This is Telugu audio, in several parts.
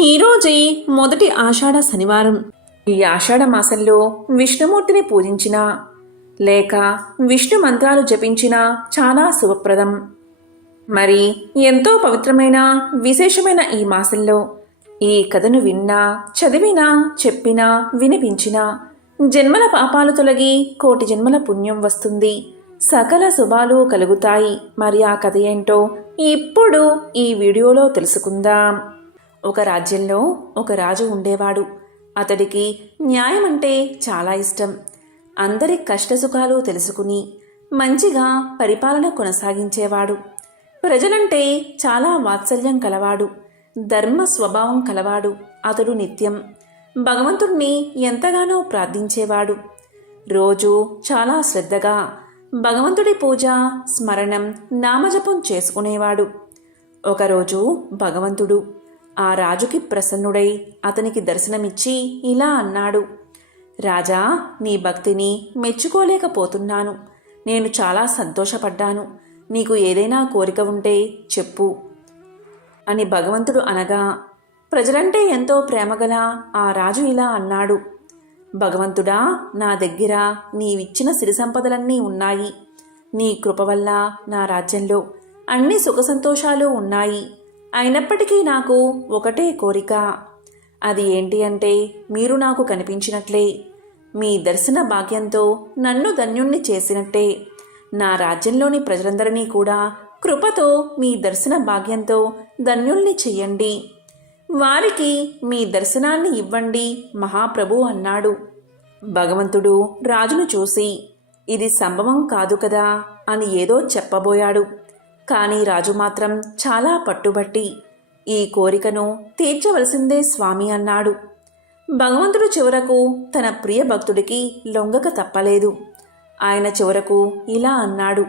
ఈరోజే మొదటి ఆషాఢ శనివారం. ఈ ఆషాఢ మాసంలో విష్ణుమూర్తిని పూజించినా లేక విష్ణు మంత్రాలు జపించినా చాలా శుభప్రదం. మరి ఎంతో పవిత్రమైన విశేషమైన ఈ మాసంలో ఈ కథను విన్నా, చదివినా, చెప్పినా, వినిపించినా జన్మల పాపాలు తొలగి కోటి జన్మల పుణ్యం వస్తుంది, సకల శుభాలు కలుగుతాయి. మరి ఆ కథ ఏంటో ఇప్పుడు ఈ వీడియోలో తెలుసుకుందాం. ఒక రాజ్యంలో ఒక రాజు ఉండేవాడు. అతడికి న్యాయం అంటే చాలా ఇష్టం. అందరి కష్టసుఖాలు తెలుసుకుని మంచిగా పరిపాలన కొనసాగించేవాడు. ప్రజలంటే చాలా వాత్సల్యం కలవాడు, ధర్మ స్వభావం కలవాడు. అతడు నిత్యం భగవంతుణ్ణి ఎంతగానో ప్రార్థించేవాడు. రోజు చాలా శ్రద్ధగా భగవంతుడి పూజ, స్మరణం, నామజపం చేసుకునేవాడు. ఒకరోజు భగవంతుడు ఆ రాజుకి ప్రసన్నుడై అతనికి దర్శనమిచ్చి ఇలా అన్నాడు: రాజా, నీ భక్తిని మెచ్చుకోలేకపోతున్నాను. నేను చాలా సంతోషపడ్డాను. నీకు ఏదైనా కోరిక ఉంటే చెప్పు అని భగవంతుడు అనగా, ప్రజలంటే ఎంతో ప్రేమగల ఆ రాజు ఇలా అన్నాడు: భగవంతుడా, నా దగ్గర నీవిచ్చిన సిరి సంపదలన్నీ ఉన్నాయి. నీ కృప వల్ల నా రాజ్యంలో అన్ని సుఖ సంతోషాలు ఉన్నాయి. అయినప్పటికీ నాకు ఒకటే కోరిక. అది ఏంటి అంటే, మీరు నాకు కనిపించినట్లే, మీ దర్శన భాగ్యంతో నన్ను ధన్యుణ్ణి చేసినట్టే నా రాజ్యంలోని ప్రజలందరినీ కూడా కృపతో మీ దర్శన భాగ్యంతో ధన్యుల్ని చెయ్యండి. వారికి మీ దర్శనాన్ని ఇవ్వండి మహాప్రభు అన్నాడు. భగవంతుడు రాజును చూసి, ఇది సంభవం కాదు కదా అని ఏదో చెప్పబోయాడు. కానీ రాజు మాత్రం చాలా పట్టుబట్టి, ఈ కోరికను తీర్చవలసిందే స్వామి అన్నాడు. భగవంతుడు చివరకు తన ప్రియ భక్తుడికి లొంగక తప్పలేదు. ఆయన చివరకు ఇలా అన్నాడు: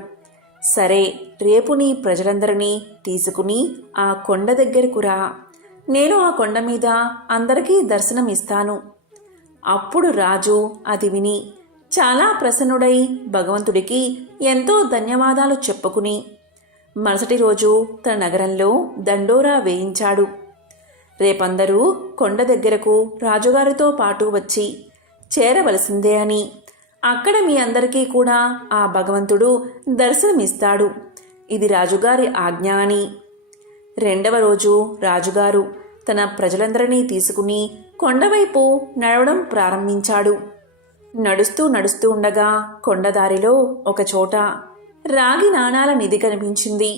సరే, రేపు నీ ప్రజలందరినీ తీసుకుని ఆ కొండ దగ్గరకు రా. నేను ఆ కొండ మీద అందరికీ దర్శనం ఇస్తాను. అప్పుడు రాజు అది విని చాలా ప్రసన్నుడై భగవంతుడికి ఎంతో ధన్యవాదాలు చెప్పుకుని మరుసటి రోజు తన నగరంలో దండోరా వేయించాడు. రేపందరూ కొండ దగ్గరకు రాజుగారితో పాటు వచ్చి చేరవలసిందే అని, అక్కడ మీ అందరికీ కూడా ఆ భగవంతుడు దర్శనమిస్తాడు. ఇది రాజుగారి ఆజ్ఞ అని. రెండవ రోజు రాజుగారు తన ప్రజలందరినీ తీసుకుని కొండవైపు నడవడం ప్రారంభించాడు. నడుస్తూ ఉండగా కొండదారిలో ఒకచోట రాగి నాణాల నిధి కనిపించింది.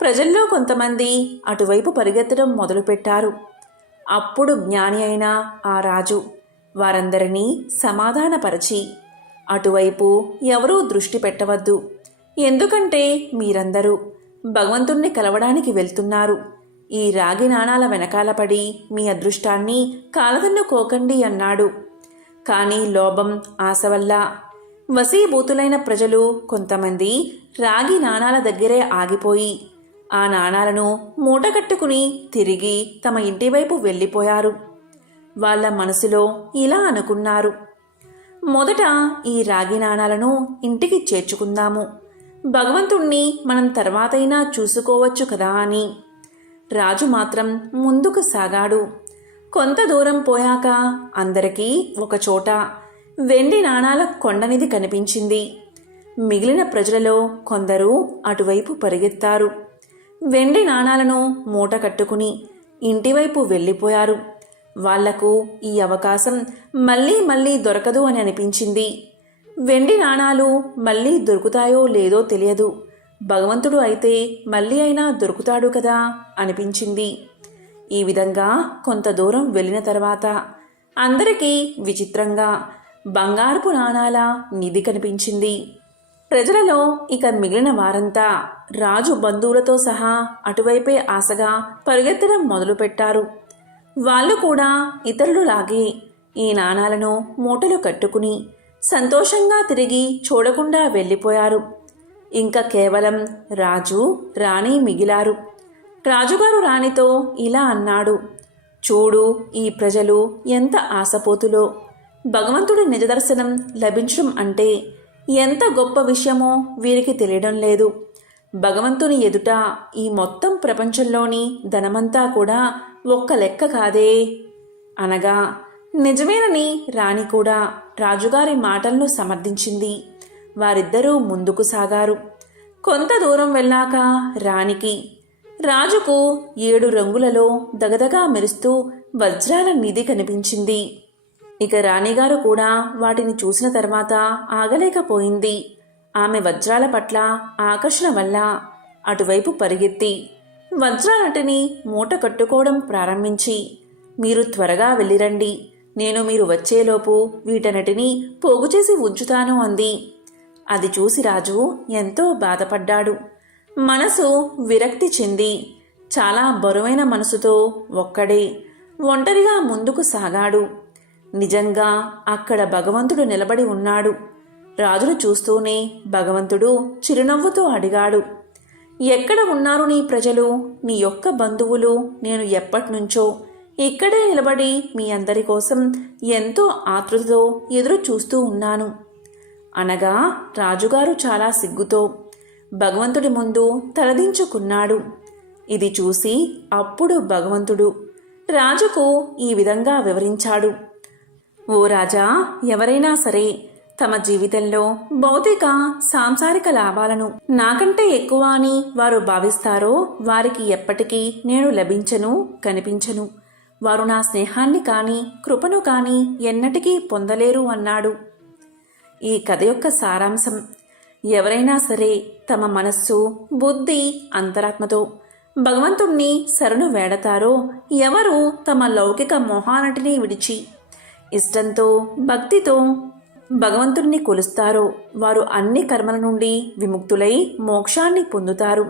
ప్రజల్లో కొంతమంది అటువైపు పరిగెత్తడం మొదలుపెట్టారు. అప్పుడు జ్ఞాని అయిన ఆ రాజు వారందరినీ సమాధానపరచి, అటువైపు ఎవరూ దృష్టి పెట్టవద్దు. ఎందుకంటే మీరందరూ భగవంతుణ్ణి కలవడానికి వెళ్తున్నారు. ఈ రాగి నాణాల వెనకాల పడి మీ అదృష్టాన్ని కాలదన్నుకోకండి అన్నాడు. కానీ లోభం, ఆశ వల్ల వశీభూతులైన ప్రజలు కొంతమంది రాగి నాణాల దగ్గరే ఆగిపోయి ఆ నాణాలను మూటకట్టుకుని తిరిగి తమ ఇంటివైపు వెళ్ళిపోయారు. వాళ్ళ మనసులో ఇలా అనుకున్నారు: మొదట ఈ రాగి నాణాలను ఇంటికి చేర్చుకుందాము, భగవంతుణ్ణి మనం తర్వాతైనా చూసుకోవచ్చు కదా అని. రాజు మాత్రం ముందుకు సాగాడు. కొంత దూరం పోయాక అందరికీ ఒకచోట వెండి నాణాల కొండనిధి కనిపించింది. మిగిలిన ప్రజలలో కొందరు అటువైపు పరిగెత్తారు. వెండి నాణాలను మూట కట్టుకుని ఇంటివైపు వెళ్ళిపోయారు. వాళ్లకు ఈ అవకాశం మళ్ళీ మళ్ళీ దొరకదు అని అనిపించింది. వెండి నాణాలు మళ్ళీ దొరుకుతాయో లేదో తెలియదు, భగవంతుడు అయితే మళ్ళీ అయినా దొరుకుతాడు కదా అనిపించింది. ఈ విధంగా కొంత దూరం వెళ్ళిన తర్వాత అందరికీ విచిత్రంగా బంగారపు నాణాల నిధి కనిపించింది. ప్రజలలో ఇక మిగిలిన వారంతా రాజు బంధువులతో సహా అటువైపే ఆశగా పరిగెత్తడం మొదలుపెట్టారు. వాళ్ళు కూడా ఇతరులులాగే ఈ నాణాలను మూటలు కట్టుకుని సంతోషంగా తిరిగి చూడకుండా వెళ్ళిపోయారు. ఇంకా కేవలం రాజు, రాణి మిగిలారు. రాజుగారు రాణితో ఇలా అన్నాడు: చూడు, ఈ ప్రజలు ఎంత ఆశపోతులో. భగవంతుడి నిజదర్శనం లభించడం అంటే ఎంత గొప్ప విషయమో వీరికి తెలియడం లేదు. భగవంతుని ఎదుట ఈ మొత్తం ప్రపంచంలోని ధనమంతా కూడా ఒక్క లెక్క కాదే అనగా నిజమేనని రాణి కూడా రాజుగారి మాటలను సమర్థించింది. వారిద్దరూ ముందుకు సాగారు. కొంత దూరం వెళ్ళాక రాణికి రాజుకు 7 రంగులలో దగదగా మెరుస్తూ వజ్రాల నిధి కనిపించింది. ఇక రాణిగారు కూడా వాటిని చూసిన తర్వాత ఆగలేకపోయింది. ఆమె వజ్రాల పట్ల ఆకర్షణ వల్ల అటువైపు పరిగెత్తి వజ్రాలటిని మూట కట్టుకోవడం ప్రారంభించి, మీరు త్వరగా వెళ్ళిరండి, నేను మీరు వచ్చేలోపు వీటన్నిటినీ పోగు చేసి ఉంచుతాను అంది. అది చూసి రాజు ఎంతో బాధపడ్డాడు. మనసు విరక్తి చెంది చాలా బరువైన మనసుతో ఒక్కడే ఒంటరిగా ముందుకు సాగాడు. నిజంగా అక్కడ భగవంతుడు నిలబడి ఉన్నాడు. రాజును చూస్తూనే భగవంతుడు చిరునవ్వుతో అడిగాడు, ఎక్కడ ఉన్నారు నీ ప్రజలు, నీ యొక్క బంధువులు? నేను ఎప్పటినుంచో ఇక్కడే నిలబడి మీ అందరి కోసం ఎంతో ఆతృతతో ఎదురు చూస్తూ ఉన్నాను అనగా రాజుగారు చాలా సిగ్గుతో భగవంతుడి ముందు తలదించుకున్నాడు. ఇది చూసి అప్పుడు భగవంతుడు రాజుకు ఈ విధంగా వివరించాడు. ఓ రాజా, ఎవరైనా సరే తమ జీవితంలో భౌతిక సాంసారిక లాభాలను నాకంటే ఎక్కువ అని వారు భావిస్తారో వారికి ఎప్పటికీ నేను లభించను, కనిపించను. వారు నా స్నేహాన్ని కానీ కృపను కానీ ఎన్నటికీ పొందలేరు అన్నాడు. ఈ కథ యొక్క సారాంశం, ఎవరైనా సరే తమ మనస్సు, బుద్ధి, అంతరాత్మతో భగవంతుణ్ణి శరణు వేడతారో, ఎవరు తమ లౌకిక మోహానటిని విడిచి ఇష్టంతో, భక్తితో భగవంతుణ్ణి కొలుస్తారో వారు అన్ని కర్మల నుండి విముక్తులై మోక్షాన్ని పొందుతారు.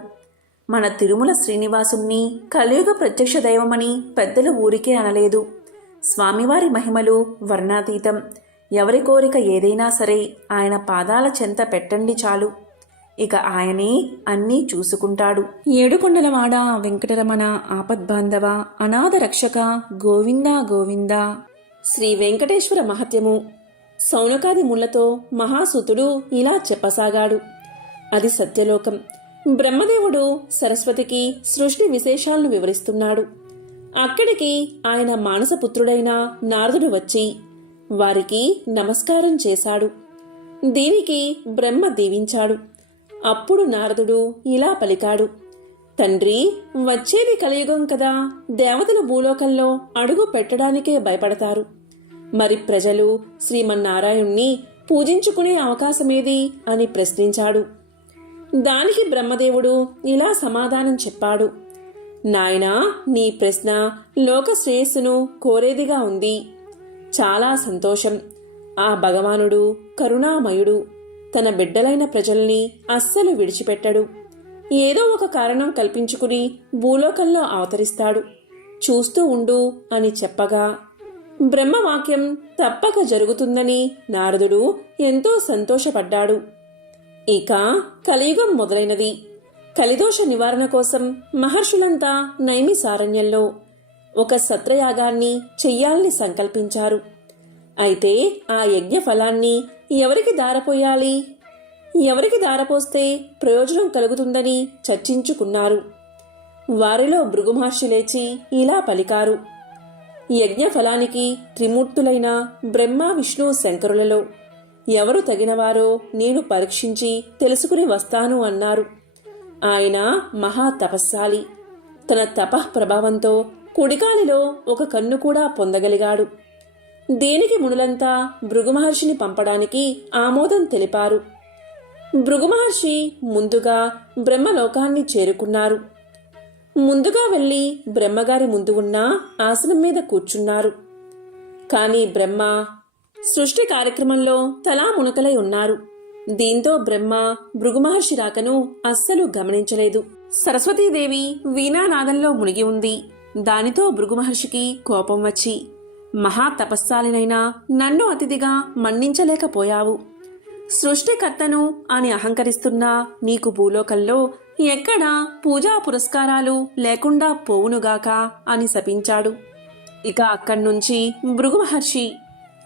మన తిరుమల శ్రీనివాసుణ్ణి కలియుగ ప్రత్యక్ష దైవమని పెద్దలు ఊరికే అనలేదు. స్వామివారి మహిమలు వర్ణాతీతం. ఎవరి కోరిక ఏదైనా సరే ఆయన పాదాల చెంత పెట్టండి చాలు, ఇక ఆయనే అన్నీ చూసుకుంటాడు. ఏడుకొండలవాడ వెంకటరమణ ఆపద్బాంధవ అనాథ రక్షక గోవిందా గోవిందా. శ్రీ వెంకటేశ్వర మహత్యము. సౌనకాది ముళ్లతో మహాసుతుడు ఇలా చెప్పసాగాడు. అది సత్యలోకం. బ్రహ్మదేవుడు సరస్వతికి సృష్టి విశేషాలను వివరిస్తున్నాడు. అక్కడికి ఆయన మానసపుత్రుడైన నారదుడు వచ్చి వారికి నమస్కారం చేశాడు. దీనికి బ్రహ్మ దీవించాడు. అప్పుడు నారదుడు ఇలా పలికాడు, తండ్రి, వచ్చేది కలియుగం కదా, దేవతల భూలోకంలో అడుగు పెట్టడానికే భయపడతారు. మరి ప్రజలు శ్రీమన్నారాయణ్ణి పూజించుకునే అవకాశమేది అని ప్రశ్నించాడు. దానికి బ్రహ్మదేవుడు ఇలా సమాధానం చెప్పాడు, నాయనా, నీ ప్రశ్న లోక శ్రేయస్సును కోరేదిగా ఉంది. చాలా సంతోషం. ఆ భగవానుడు కరుణామయుడు. తన బిడ్డలైన ప్రజల్ని అస్సలు విడిచిపెట్టడు. ఏదో ఒక కారణం కల్పించుకుని భూలోకంలో అవతరిస్తాడు. చూస్తూ ఉండు అని చెప్పగా బ్రహ్మవాక్యం తప్పక జరుగుతుందని నారదుడు ఎంతో సంతోషపడ్డాడు. ఇక కలియుగం మొదలైనది. కలిదోష నివారణ కోసం మహర్షులంతా నైమిసారణ్యంలో ఒక సత్రయాగాన్ని చెయ్యాలని సంకల్పించారు. అయితే ఆ యజ్ఞ ఫలాన్ని ఎవరికి దారపోయాలి, ఎవరికి దారపోస్తే ప్రయోజనం కలుగుతుందని చర్చించుకున్నారు. వారిలో భృగు మహర్షి లేచి ఇలా పలికారు, యజ్ఞ ఫలానికి త్రిమూర్తులైన బ్రహ్మ, విష్ణు, శంకరులలో ఎవరు తగినవారో నేను పరీక్షించి తెలుసుకుని వస్తాను అన్నారు. ఆయన మహా తపస్శాలి. తన తపః ప్రభావంతో కుడికాలిలో ఒక కన్ను కూడా పొందగలిగాడు. దేనికి మునులంతా భృగు మహర్షిని పంపడానికి ఆమోదం తెలిపారు. భృగు మహర్షి ముందుగా బ్రహ్మలోకాన్ని చేరుకున్నారు. ముందుగా వెళ్లి బ్రహ్మగారి ముందు ఉన్న ఆసనం మీద కూర్చున్నారు. కాని బ్రహ్మ సృష్టి కార్యక్రమంలో తలా మునకలై ఉన్నారు. దీంతో బ్రహ్మ భృగు మహర్షి రాకను అస్సలు గమనించలేదు. సరస్వతీదేవి వీణానాదంలో మునిగి ఉంది. దానితో భృగు మహర్షికి కోపం వచ్చి, మహా తపస్సాలినైనా నన్ను అతిథిగా మన్నించలేకపోయావు. సృష్టికర్తను అని అహంకరిస్తున్నా నీకు భూలోకంలో ఎక్కడా పూజా పురస్కారాలు లేకుండా పోవునుగాక అని శపించాడు. ఇక అక్కడ్నుంచి భృగు మహర్షి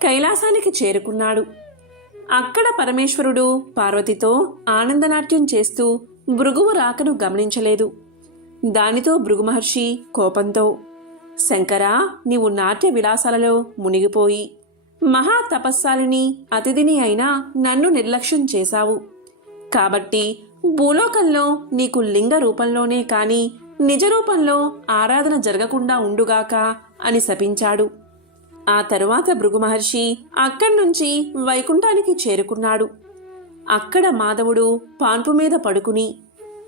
కైలాసానికి చేరుకున్నాడు. అక్కడ పరమేశ్వరుడు పార్వతితో ఆనందనాట్యం చేస్తూ భృగువు రాకను గమనించలేదు. దానితో భృగు మహర్షి కోపంతో, శంకరా, నీవు నాట్య విలాసాలలో మునిగిపోయి మహా తపస్సాలిని అతిథిని అయినా నన్ను నిర్లక్ష్యం చేశావు. కాబట్టి భూలోకంలో నీకు లింగ రూపంలోనే కాని నిజ రూపంలో ఆరాధన జరగకుండా ఉండుగాక అని శపించాడు. ఆ తరువాత భృగు మహర్షి అక్కడ్నుంచి వైకుంఠానికి చేరుకున్నాడు. అక్కడ మాధవుడు పాన్పు మీద పడుకుని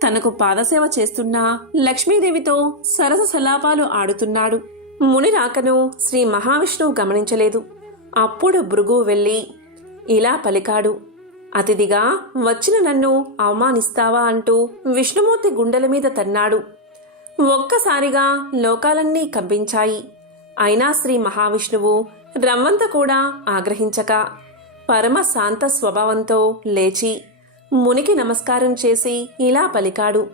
తనకు పాదసేవ చేస్తున్న లక్ష్మీదేవితో సరస సలాపాలు ఆడుతున్నాడు. ముని రాకను శ్రీ మహావిష్ణువు గమనించలేదు. అప్పుడు భృగు వెళ్ళి ఇలా పలికాడు. అతిథిగా వచ్చిన నన్ను అవమానిస్తావా అంటూ విష్ణుమూర్తి గుండెల మీద తన్నాడు. ఒక్కసారిగా లోకాలన్నీ కంపించాయి. అయినా శ్రీ మహావిష్ణువు రవ్వంత కూడా ఆగ్రహించక పరమ శాంత స్వభావంతో లేచి మునికి నమస్కారం చేసి ఇలా పలికాడు.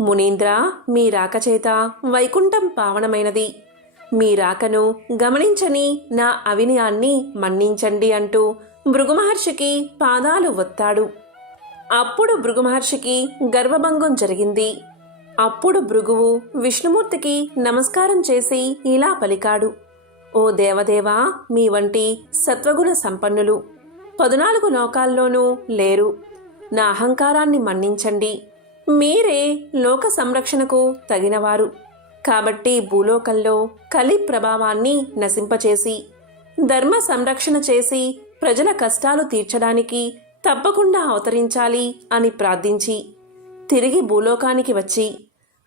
మునీంద్ర, మీ రాకచేత వైకుంఠం పావనమైనది. మీ రాకను గమనించని నా అవినయాన్ని మన్నించండి అంటూ భృగుమహర్షికి పాదాలు ఒత్తాడు. అప్పుడు భృగుమహర్షికి గర్వభంగం జరిగింది. అప్పుడు భృగువు విష్ణుమూర్తికి నమస్కారం చేసి ఇలా పలికాడు. ఓ దేవదేవా, మీ వంటి సత్వగుణ సంపన్నులు 14 లోకాల్లోనూ లేరు. నా అహంకారాన్ని మన్నించండి. మీరే లోక సంరక్షణకు తగినవారు. కాబట్టి భూలోకంలో కలి ప్రభావాన్ని నశింపచేసి ధర్మ సంరక్షణ చేసి ప్రజల కష్టాలు తీర్చడానికి తప్పకుండా అవతరించాలి అని ప్రార్థించి తిరిగి భూలోకానికి వచ్చి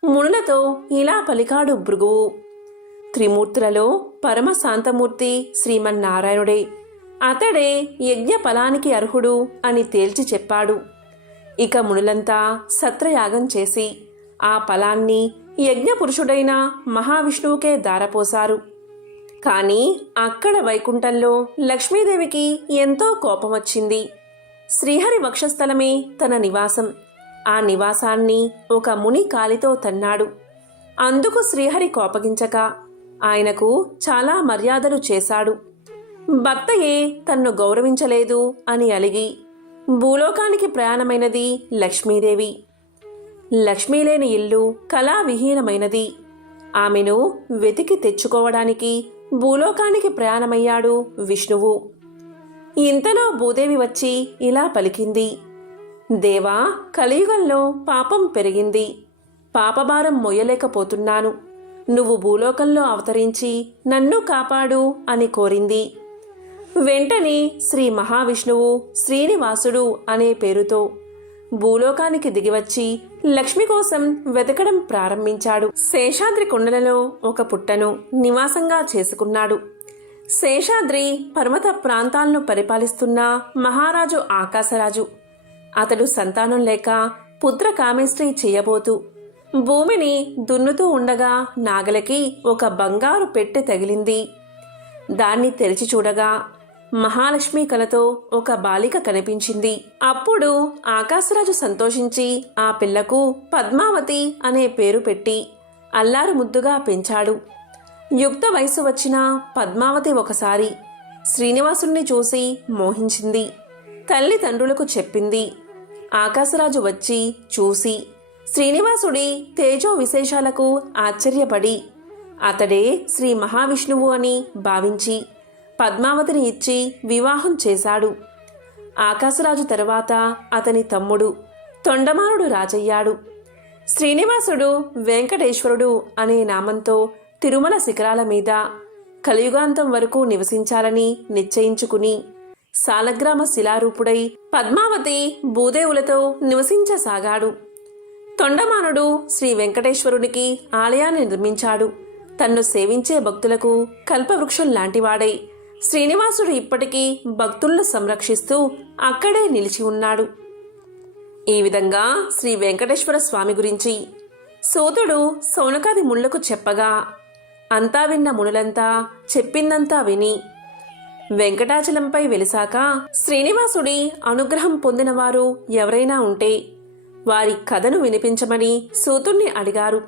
మునులతో ఇలా పలికాడు భృగువు. త్రిమూర్తులలో పరమ శాంతమూర్తి శ్రీమన్నారాయణుడే. అతడే యజ్ఞ ఫలానికి అర్హుడు అని తేల్చి చెప్పాడు. ఇక మునులంతా సత్రయాగం చేసి ఆ ఫలాన్ని యజ్ఞపురుషుడైన మహావిష్ణువుకే దారపోశారు. కాని అక్కడ వైకుంఠంలో లక్ష్మీదేవికి ఎంతో కోపం వచ్చింది. శ్రీహరి వక్షస్థలమే తన నివాసం. ఆ నివాసాన్ని ఒక ముని కాలితో తన్నాడు. అందుకు శ్రీహరి కోపగించక ఆయనకు చాలా మర్యాదలు చేశాడు. భర్తయే తన్ను గౌరవించలేదు అని అలిగి భూలోకానికి ప్రయాణమైనది లక్ష్మీదేవి. లక్ష్మీలేని ఇల్లు కళావిహీనమైనది. ఆమెను వెతికి తెచ్చుకోవడానికి భూలోకానికి ప్రయాణమయ్యాడు విష్ణువు. ఇంతలో భూదేవి వచ్చి ఇలా పలికింది. దేవా, కలియుగంలో పాపం పెరిగింది. పాపభారం మొయ్యలేకపోతున్నాను. నువ్వు భూలోకంలో అవతరించి నన్ను కాపాడు అని కోరింది. వెంటనే శ్రీ మహావిష్ణువు శ్రీనివాసుడు అనే పేరుతో భూలోకానికి దిగివచ్చి లక్ష్మి కోసం వెతకడం ప్రారంభించాడు. శేషాద్రి కొండలలో ఒక పుట్టను నివాసంగా చేసుకున్నాడు. శేషాద్రి పర్వత ప్రాంతాలను పరిపాలిస్తున్న మహారాజు ఆకాశరాజు. అతడు సంతానం లేక పుత్ర కామేష్టి చేయబోతూ భూమిని దున్నుతూ ఉండగా నాగలకి ఒక బంగారు పెట్టె తగిలింది. దాన్ని తెరిచి చూడగా మహాలక్ష్మి కలతో ఒక బాలిక కనిపించింది. అప్పుడు ఆకాశరాజు సంతోషించి ఆ పిల్లకు పద్మావతి అనే పేరు పెట్టి అల్లారు ముద్దుగా పెంచాడు. యుక్త వయసు వచ్చిన పద్మావతి ఒకసారి శ్రీనివాసుణ్ణి చూసి మోహించింది. తల్లిదండ్రులకు చెప్పింది. ఆకాశరాజు వచ్చి చూసి శ్రీనివాసుడి తేజో విశేషాలకు ఆశ్చర్యపడి అతడే శ్రీ మహావిష్ణువు అని భావించి పద్మావతిని ఇచ్చి వివాహం చేశాడు. ఆకాశరాజు తరువాత అతని తమ్ముడు తొండమానుడు రాజయ్యాడు. శ్రీనివాసుడు వెంకటేశ్వరుడు అనే నామంతో తిరుమల శిఖరాల మీద కలియుగాంతం వరకు నివసించాలని నిశ్చయించుకుని సాలగ్రామ శిలారూపుడై పద్మావతి భూదేవులతో నివసించసాగాడు. తొండమానుడు శ్రీ వెంకటేశ్వరునికి ఆలయాన్ని నిర్మించాడు. తన్ను సేవించే భక్తులకు కల్పవృక్షం లాంటివాడై శ్రీనివాసుడు ఇప్పటికీ భక్తులను సంరక్షిస్తూ అక్కడే నిలిచి ఉన్నాడు. ఈ విధంగా శ్రీ వెంకటేశ్వర స్వామి గురించి సూతుడు సౌనకాది మునులకు చెప్పగా అంతా విన్న మునులంతా చెప్పిందంతా విని వెంకటాచలంపై వెలిసాక శ్రీనివాసుడి అనుగ్రహం పొందినవారు ఎవరైనా ఉంటే వారి కథను వినిపించమని సూతుణ్ణి అడిగారు.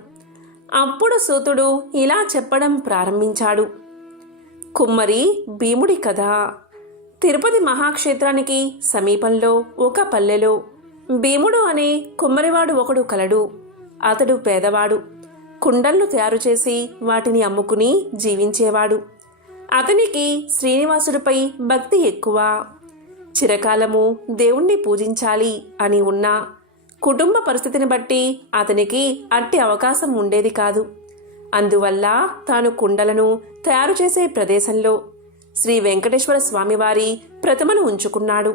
అప్పుడు సూతుడు ఇలా చెప్పడం ప్రారంభించాడు. కుమ్మరి భీముడి కథ. తిరుపతి మహాక్షేత్రానికి సమీపంలో ఒక పల్లెలో భీముడు అనే కుమ్మరివాడు ఒకడు కలడు. అతడు పేదవాడు. కుండలను తయారు చేసి వాటిని అమ్ముకుని జీవించేవాడు. అతనికి శ్రీనివాసుడిపై భక్తి ఎక్కువ. చిరకాలము దేవుణ్ణి పూజించాలి అని ఉన్నా కుటుంబ పరిస్థితిని బట్టి అతనికి అట్టి అవకాశం ఉండేది కాదు. అందువల్ల తాను కుండలను తయారు చేసే ప్రదేశంలో శ్రీ వెంకటేశ్వర స్వామివారి ప్రతిమను ఉంచుకున్నాడు.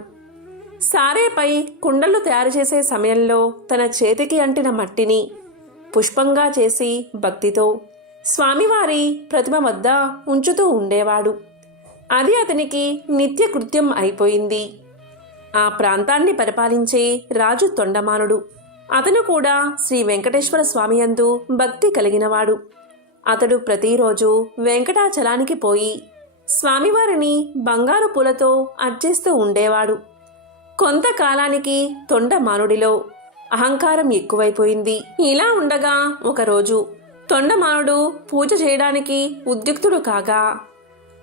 సారేపై కుండలు తయారు చేసే సమయంలో తన చేతికి అంటిన మట్టిని పుష్పంగా చేసి భక్తితో స్వామివారి ప్రతిమ వద్ద ఉంచుతూ ఉండేవాడు. అది అతనికి నిత్య కృత్యం అయిపోయింది. ఆ ప్రాంతాన్ని పరిపాలించే రాజు తొండమానుడు. అతను కూడా శ్రీ వెంకటేశ్వర స్వామి యందు భక్తి కలిగినవాడు. అతడు ప్రతిరోజు వెంకటాచలానికి పోయి స్వామివారిని బంగారు పూలతో అర్చిస్తూ ఉండేవాడు. కొంతకాలానికి తొండమానుడిలో అహంకారం ఎక్కువైపోయింది. ఇలా ఉండగా ఒకరోజు తొండమానుడు పూజ చేయడానికి ఉద్యుక్తుడు కాగా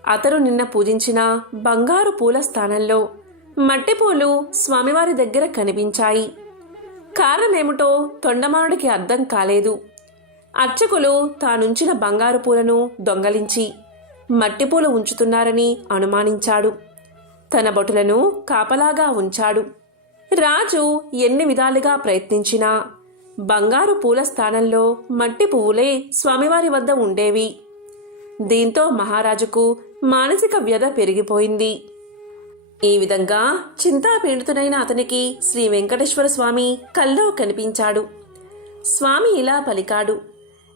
అతడు నిన్న పూజించిన బంగారు పూల స్థానంలో మట్టిపూలు స్వామివారి దగ్గర కనిపించాయి. కారణమేమిటో తొండమానుడికి అర్థం కాలేదు. అర్చకులు తానుంచిన బంగారు పూలను దొంగలించి మట్టిపూలు ఉంచుతున్నారని అనుమానించాడు. తన భటులను కాపలాగా ఉంచాడు. రాజు ఎన్ని విధాలుగా ప్రయత్నించినా బంగారు పూల స్థానంలో మట్టి పువ్వులే స్వామివారి వద్ద ఉండేవి. దీంతో మహారాజుకు మానసిక వ్యధ పెరిగిపోయింది. ఈ విధంగా చింతాపీడితుడైన అతనికి శ్రీ వెంకటేశ్వర స్వామి కల్లో కనిపించాడు. స్వామి ఇలా పలికాడు: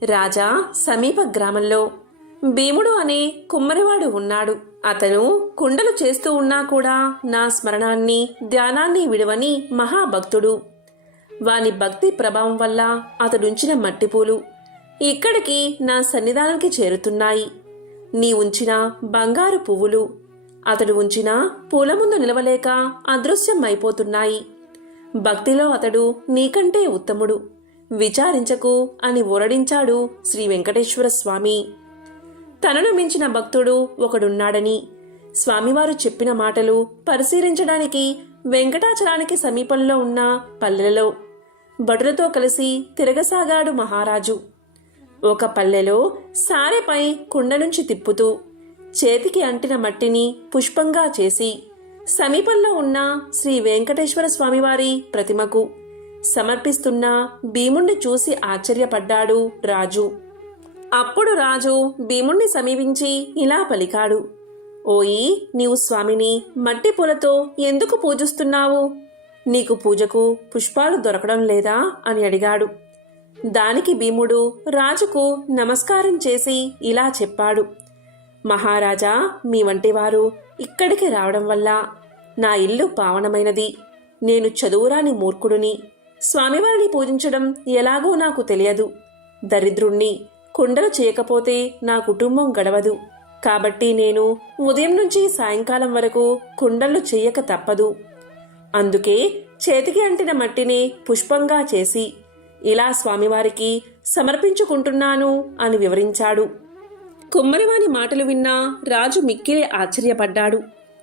రాజా, సమీప గ్రామంలో భీముడు అనే కుమ్మరివాడు ఉన్నాడు. అతను కుండలు చేస్తూ ఉన్నా కూడా నా స్మరణాన్ని ధ్యానాన్ని విడవని మహాభక్తుడు. వాని భక్తి ప్రభావం వల్ల అతడుంచిన మట్టిపూలు ఇక్కడికి నా సన్నిధానానికి చేరుతున్నాయి. నీ ఉంచిన బంగారు పువ్వులు అతడు ఉంచిన పూల ముందు నిలవలేక అదృశ్యం అయిపోతున్నాయి. భక్తిలో అతడు నీకంటే ఉత్తముడు, విచారించకు అని ఊరడించాడు శ్రీ వెంకటేశ్వర స్వామి. తనను మించిన భక్తుడు ఒకడున్నాడని స్వామివారు చెప్పిన మాటలు పరిశీలించడానికి వెంకటాచలానికి సమీపంలో ఉన్న పల్లెలలో భటులతో కలిసి తిరగసాగాడు మహారాజు. ఒక పల్లెలో సారెపై కుండ నుంచి తిప్పుతూ చేతికి అంటిన మట్టిని పుష్పంగా చేసి సమీపంలో ఉన్న శ్రీ వెంకటేశ్వర స్వామివారి ప్రతిమకు సమర్పిస్తున్న భీముణ్ణి చూసి ఆశ్చర్యపడ్డాడు రాజు. అప్పుడు రాజు భీముణ్ణి సమీపించి ఇలా పలికాడు: ఓయి, నీవు స్వామిని మట్టి పూలతో ఎందుకు పూజిస్తున్నావు? నీకు పూజకు పుష్పాలు దొరకడం లేదా అని అడిగాడు. దానికి భీముడు రాజుకు నమస్కారం చేసి ఇలా చెప్పాడు: మహారాజా, మీ వంటి వారు ఇక్కడికి రావడం వల్ల నా ఇల్లు పావనమైనది. నేను చదువురాని మూర్ఖుడిని. స్వామివారిని పూజించడం ఎలాగో నాకు తెలియదు. దరిద్రుణ్ణి. కుండలు చేయకపోతే నా కుటుంబం గడవదు. కాబట్టి నేను ఉదయం నుంచి సాయంకాలం వరకు కుండలు చెయ్యక తప్పదు. అందుకే చేతికి అంటిన మట్టిని పుష్పంగా చేసి ఇలా స్వామివారికి సమర్పించుకుంటున్నాను అని వివరించాడు. కుమ్మరివాడి మాటలు విన్నా రాజు మిక్కిలి ఆశ్చర్యపడ్డాడు.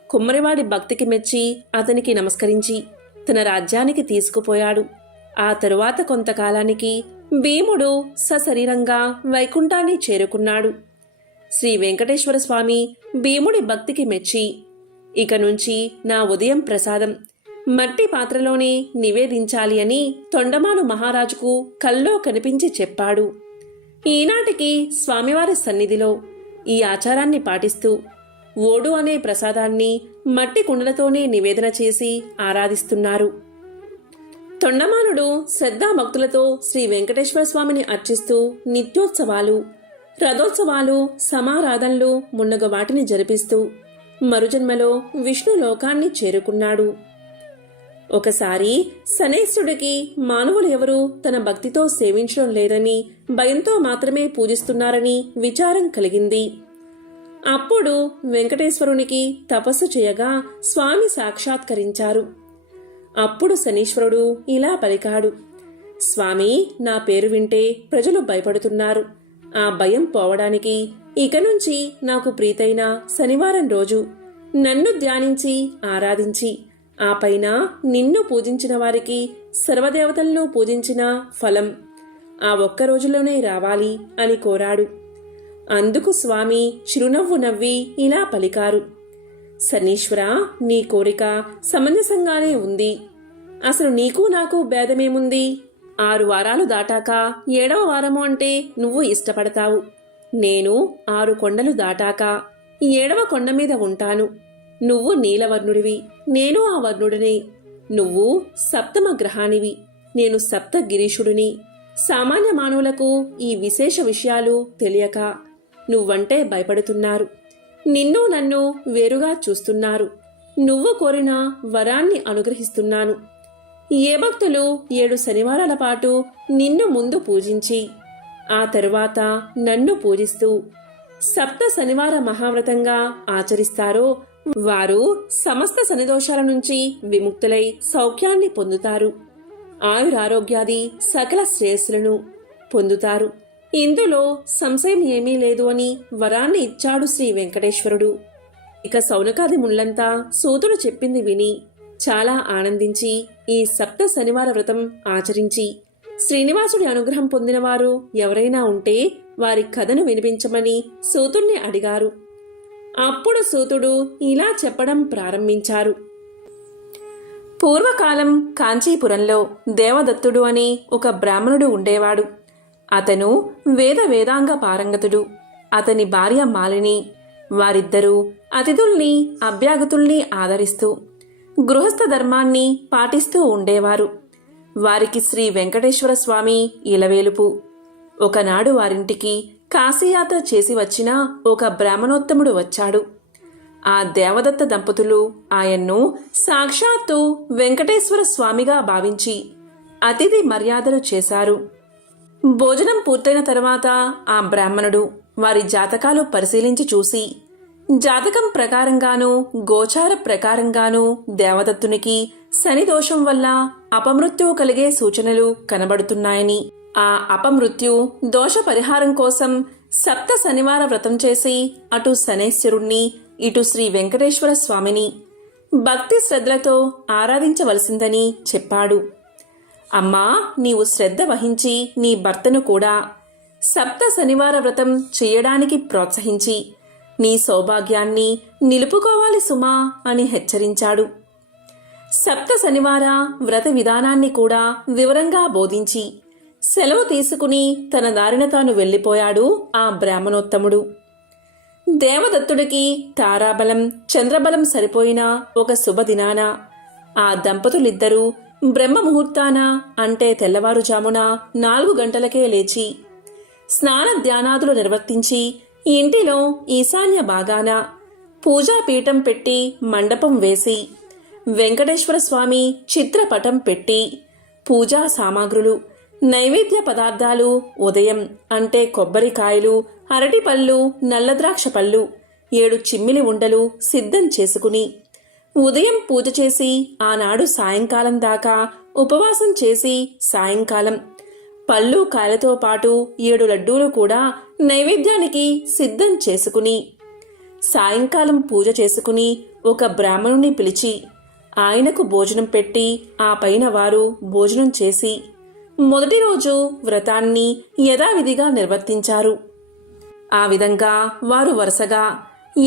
కుమ్మరివాడి భక్తికి మెచ్చి అతనికి నమస్కరించి తన రాజ్యానికి తీసుకుపోయాడు. ఆ తరువాత కొంతకాలానికి భీముడు సశరీరంగా వైకుంఠాన్ని చేరుకున్నాడు. శ్రీ వెంకటేశ్వర స్వామి భీముడి భక్తికి మెచ్చి, ఇక నుంచి నా ఉదయం ప్రసాదం మట్టి పాత్రలోనే నివేదించాలి అని తొండమాను మహారాజుకు కల్లో కనిపించి చెప్పాడు. ఈనాటికి స్వామివారి సన్నిధిలో ఈ ఆచారాన్ని పాటిస్తూ ఓడు అనే ప్రసాదాన్ని మట్టి కుండలతోనే నివేదన చేసి ఆరాధిస్తున్నారు. తొండమానుడు శ్రద్ధాభక్తులతో శ్రీ వెంకటేశ్వర స్వామిని అర్చిస్తూ నిత్యోత్సవాలు, రథోత్సవాలు, సమారాధనలు మున్నగ వాటిని జరిపిస్తూ మరుజన్మలో విష్ణు లోకాన్ని చేరుకున్నాడు. ఒకసారి శనేశ్వరుడికి మానవులు ఎవరూ తన భక్తితో సేవించడం లేదని, భయంతో మాత్రమే పూజిస్తున్నారని విచారం కలిగింది. అప్పుడు వెంకటేశ్వరునికి తపస్సు చేయగా స్వామి సాక్షాత్కరించారు. అప్పుడు శనీశ్వరుడు ఇలా పలికాడు: స్వామి, నా పేరు వింటే ప్రజలు భయపడుతున్నారు. ఆ భయం పోవడానికి ఇక నుంచి నాకు ప్రీతైన శనివారం రోజు నన్ను ధ్యానించి ఆరాధించి ఆ పైన నిన్ను పూజించిన వారికి సర్వదేవతలను పూజించిన ఫలం ఆ ఒక్క రోజులోనే రావాలి అని కోరాడు. అందుకు స్వామి చిరునవ్వు నవ్వి ఇలా పలికారు: శనీశ్వర, నీ కోరిక సమంజసంగానే ఉంది. అసలు నీకు నాకు భేదమేముంది? 6 వారాలు దాటాక 7వ వారము అంటే నువ్వు ఇష్టపడతావు. నేను 6 కొండలు దాటాక 7వ కొండ మీద ఉంటాను. నువ్వు నీలవర్ణుడివి, నేను ఆ వర్ణుడిని. నువ్వు సప్తమ గ్రహానివి, నేను సప్తగిరీషుడిని. సామాన్య మానవులకు ఈ విశేష విషయాలు తెలియక నువ్వంటే భయపడుతున్నారు. నిన్ను నన్ను వేరుగా చూస్తున్నారు. నువ్వు కోరిన వరాన్ని అనుగ్రహిస్తున్నాను. ఏ భక్తులు 7 శనివారాల పాటు నిన్ను ముందు పూజించి ఆ తరువాత నన్ను పూజిస్తూ సప్త శనివార మహావ్రతంగా ఆచరిస్తారో వారు సమస్త శనిదోషాల నుంచి విముక్తులై సౌఖ్యాన్ని పొందుతారు. ఆయురారోగ్యాది సకల శ్రేయస్సులను పొందుతారు. ఇందులో సంశయం ఏమీ లేదు అని వరాన్ని ఇచ్చాడు శ్రీ వెంకటేశ్వరుడు. ఇక సౌనకాది ముళ్ళంతా సూతుడు చెప్పింది విని చాలా ఆనందించి ఈ సప్త శనివార వ్రతం ఆచరించి శ్రీనివాసుడి అనుగ్రహం పొందినవారు ఎవరైనా ఉంటే వారి కథను వినిపించమని సూతుణ్ణి అడిగారు. అప్పుడు సూతుడు ఇలా చెప్పడం ప్రారంభించారు. పూర్వకాలం కాంచీపురంలో దేవదత్తుడు అని ఒక బ్రాహ్మణుడు ఉండేవాడు. అతను వేదాంగ పారంగతుడు. అతని భార్య మాలిని. వారిద్దరూ అతిథుల్ని అభ్యాగతుల్ని ఆదరిస్తూ గృహస్థ ధర్మాన్ని పాటిస్తూ ఉండేవారు. వారికి శ్రీ వెంకటేశ్వర స్వామి ఇలవేలుపు. ఒకనాడు వారింటికి కాశీయాత్ర చేసి వచ్చిన ఒక బ్రాహ్మణోత్తముడు వచ్చాడు. ఆ దేవదత్త దంపతులు ఆయన్ను సాక్షాత్తు వెంకటేశ్వర స్వామిగా భావించి అతిథి మర్యాదలు చేశారు. భోజనం పూర్తయిన తర్వాత ఆ బ్రాహ్మణుడు వారి జాతకాలు పరిశీలించి చూసి జాతకం ప్రకారంగానూ గోచార ప్రకారంగానూ దేవదత్తునికి శని దోషం వల్ల అపమృత్యువు కలిగే సూచనలు కనబడుతున్నాయని, ఆ అపమృత్యు దోష పరిహారం కోసం సప్త శనివార వ్రతం చేసి అటు శనేశ్వరుణ్ణి ఇటు శ్రీ వెంకటేశ్వర స్వామిని భక్తి శ్రద్ధలతో ఆరాధించవలసిందని చెప్పాడు. అమ్మా, నీవు శ్రద్ధ వహించి నీ భర్తను కూడా సప్త శనివార వ్రతం చేయడానికి ప్రోత్సహించి నీ సౌభాగ్యాన్ని నిలుపుకోవాలి సుమా అని హెచ్చరించాడు. సప్త శనివార వ్రత విధానాన్ని కూడా వివరంగా బోధించి సెలవు తీసుకుని తన దారిన తాను వెళ్లిపోయాడు ఆ బ్రాహ్మణోత్తముడు. దేవదత్తుడికి తారాబలం చంద్రబలం సరిపోయిన ఒక శుభదినాన ఆ దంపతులిద్దరూ బ్రహ్మ ముహూర్తాన అంటే తెల్లవారుజామున 4 గంటలకే లేచి స్నాన ధ్యానాదులు నిర్వర్తించి ఇంటిలో ఈశాన్య భాగాన పూజాపీఠం పెట్టి మండపం వేసి వెంకటేశ్వర స్వామి చిత్రపటం పెట్టి పూజా సామాగ్రులు నైవేద్య పదార్థాలు ఉదయం అంటే కొబ్బరికాయలు, అరటిపళ్ళు, నల్లద్రాక్ష పళ్ళు, 7 చిమ్మిలి ఉండలు సిద్ధం చేసుకుని ఉదయం పూజ చేసి ఆనాడు సాయంకాలం దాకా ఉపవాసం చేసి సాయంకాలం పళ్ళు కాయలతో పాటు 7 లడ్డూలు కూడా నైవేద్యానికి సిద్ధం చేసుకుని సాయంకాలం పూజ చేసుకుని ఒక బ్రాహ్మణుని పిలిచి ఆయనకు భోజనం పెట్టి ఆ పైన వారు భోజనం చేసి మొదటి రోజు వ్రతాన్ని యథావిధిగా నిర్వర్తించారు. ఆ విధంగా వారు వరుసగా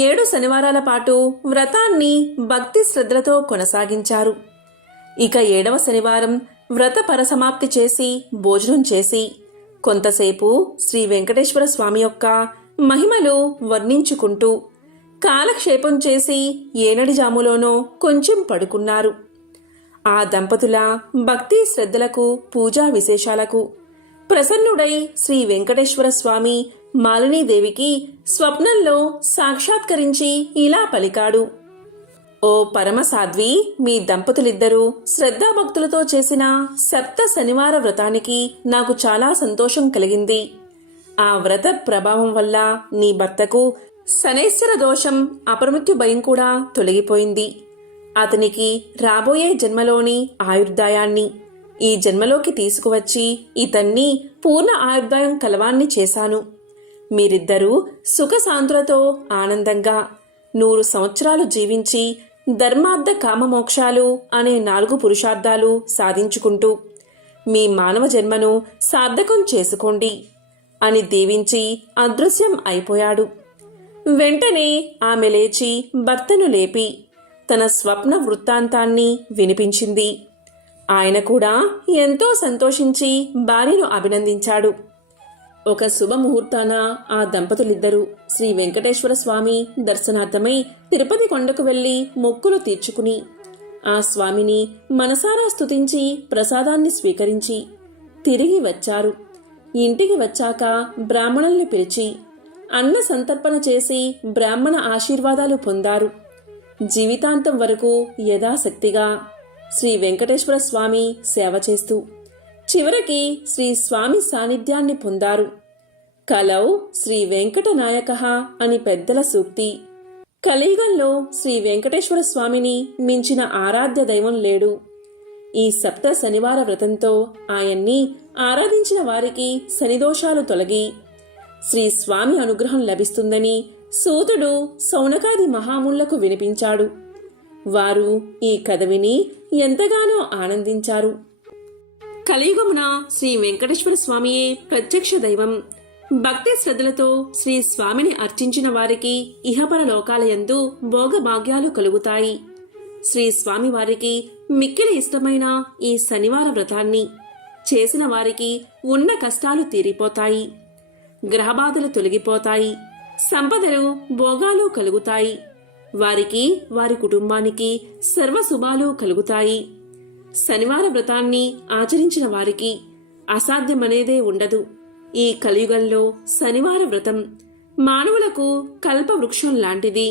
7 శనివారాల పాటు వ్రతాన్ని భక్తి శ్రద్ధలతో కొనసాగించారు. ఇక 7వ శనివారం వ్రత పరసమాప్తి చేసి భోజనం చేసి కొంతసేపు శ్రీ వెంకటేశ్వర స్వామి యొక్క మహిమలు వర్ణించుకుంటూ కాలక్షేపం చేసి ఏనడి జాములోనో కొంచెం పడుకున్నారు. ఆ దంపతుల భక్తి శ్రద్ధలకు పూజా విశేషాలకు ప్రసన్నుడై శ్రీ వెంకటేశ్వర స్వామి మాలినీదేవికి స్వప్నంలో సాక్షాత్కరించి ఇలా పలికాడు. ఓ పరమసాధ్వి, మీ దంపతులిద్దరూ శ్రద్ధాభక్తులతో చేసిన సప్త శనివార వ్రతానికి నాకు చాలా సంతోషం కలిగింది. ఆ వ్రత ప్రభావం వల్ల నీ భర్తకు శనైశ్వర దోషం అపమృత్యు భయం కూడా తొలగిపోయింది. అతనికి రాబోయే జన్మలోని ఆయుర్దాయాన్ని ఈ జన్మలోకి తీసుకువచ్చి ఇతన్ని పూర్ణ ఆయుర్దాయం కలవాన్ని చేశాను. మీరిద్దరూ సుఖశాంతులతో ఆనందంగా 100 సంవత్సరాలు జీవించి ధర్మార్థ కామమోక్షాలు అనే 4 పురుషార్థాలు సాధించుకుంటూ మీ మానవ జన్మను సార్థకం చేసుకోండి అని దీవించి అదృశ్యం అయిపోయాడు. వెంటనే ఆమె లేచి భర్తను లేపి తన స్వప్న వృత్తాంతాన్ని వినిపించింది. ఆయన కూడా ఎంతో సంతోషించి భార్యను అభినందించాడు. ఒక శుభముహూర్తాన ఆ దంపతులిద్దరూ శ్రీ వెంకటేశ్వర స్వామి దర్శనార్థమై తిరుపతి కొండకు వెళ్లి మొక్కులు తీర్చుకుని ఆ స్వామిని మనసారా స్తుతించి ప్రసాదాన్ని స్వీకరించి తిరిగి వచ్చారు. ఇంటికి వచ్చాక బ్రాహ్మణుల్ని పిలిచి అన్న సంతర్పణ చేసి బ్రాహ్మణ ఆశీర్వాదాలు పొందారు. జీవితాంతం వరకు యథాశక్తిగా శ్రీ వెంకటేశ్వర స్వామి సేవ చేస్తూ చివరికి శ్రీ స్వామి సాన్నిధ్యాన్ని పొందారు. కలౌ శ్రీ వెంకటనాయకః అని పెద్దల సూక్తి. కలియుగంలో శ్రీ వెంకటేశ్వర స్వామిని మించిన ఆరాధ్య దైవం లేడు. ఈ సప్త శనివార వ్రతంతో ఆయన్ని ఆరాధించిన వారికి శనిదోషాలు తొలగి శ్రీ స్వామి అనుగ్రహం లభిస్తుందని సూతుడు శౌనకాది మహాముళ్లకు వినిపించాడు. వారు ఈ కథ విని ఎంతగానో ఆనందించారు. కలియుగమున శ్రీ వెంకటేశ్వర స్వామియే ప్రత్యక్ష దైవం. భక్తి శ్రద్ధలతో శ్రీ స్వామిని అర్చించిన వారికి ఇహపర లోకాలయందు భోగభాగ్యాలు కలుగుతాయి. శ్రీ స్వామి వారికి మిక్కిలి ఇష్టమైన ఈ శనివార వ్రతాన్ని చేసిన వారికి ఉన్న కష్టాలు తీరిపోతాయి, గ్రహబాధలు తొలగిపోతాయి, సంపదలు భోగాలు కలుగుతాయి. వారికి వారి కుటుంబానికి సర్వశుభాలు కలుగుతాయి. శనివార వ్రతాన్ని ఆచరించిన వారికి అసాధ్యమనేదే ఉండదు. ఈ కలియుగంలో శనివార వ్రతం మానవులకు కల్పవృక్షం లాంటిది.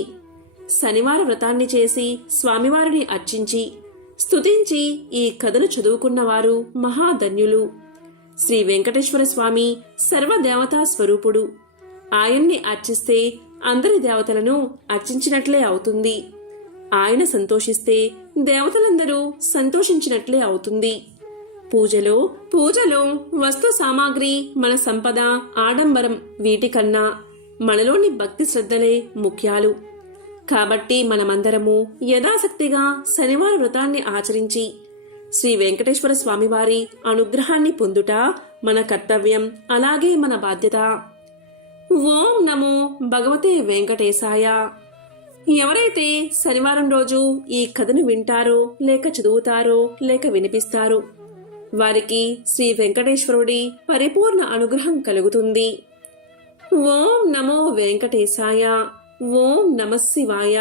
శనివార వ్రతాన్ని చేసి స్వామివారిని అర్చించి స్తుతించి ఈ కథను చదువుకున్నవారు మహాధన్యులు. శ్రీ వెంకటేశ్వర స్వామి సర్వదేవతా స్వరూపుడు. ఆయన్ని అర్చిస్తే అందరి దేవతలను అర్చించినట్లే అవుతుంది. ఆయన సంతోషిస్తే దేవతలందరూ సంతోషించినట్లే అవుతుంది. పూజలో వస్తు సామాగ్రి, మన సంపద, ఆడంబరం వీటికన్నా మనలోని భక్తి శ్రద్ధలే ముఖ్యాలు. కాబట్టి మనమందరము యథాశక్తిగా శనివార వ్రతాన్ని ఆచరించి శ్రీ వెంకటేశ్వర స్వామివారి అనుగ్రహాన్ని పొందుట మన కర్తవ్యం, అలాగే మన బాధ్యత. ఓం నమో భగవతే వెంకటేశాయ. ఎవరైతే శనివారం రోజు ఈ కథను వింటారో, లేక చదువుతారో, లేక వినిపిస్తారో వారికి శ్రీ వెంకటేశ్వరుడి పరిపూర్ణ అనుగ్రహం కలుగుతుంది. ఓం నమో వెంకటేశాయ. ఓం నమః శివాయ.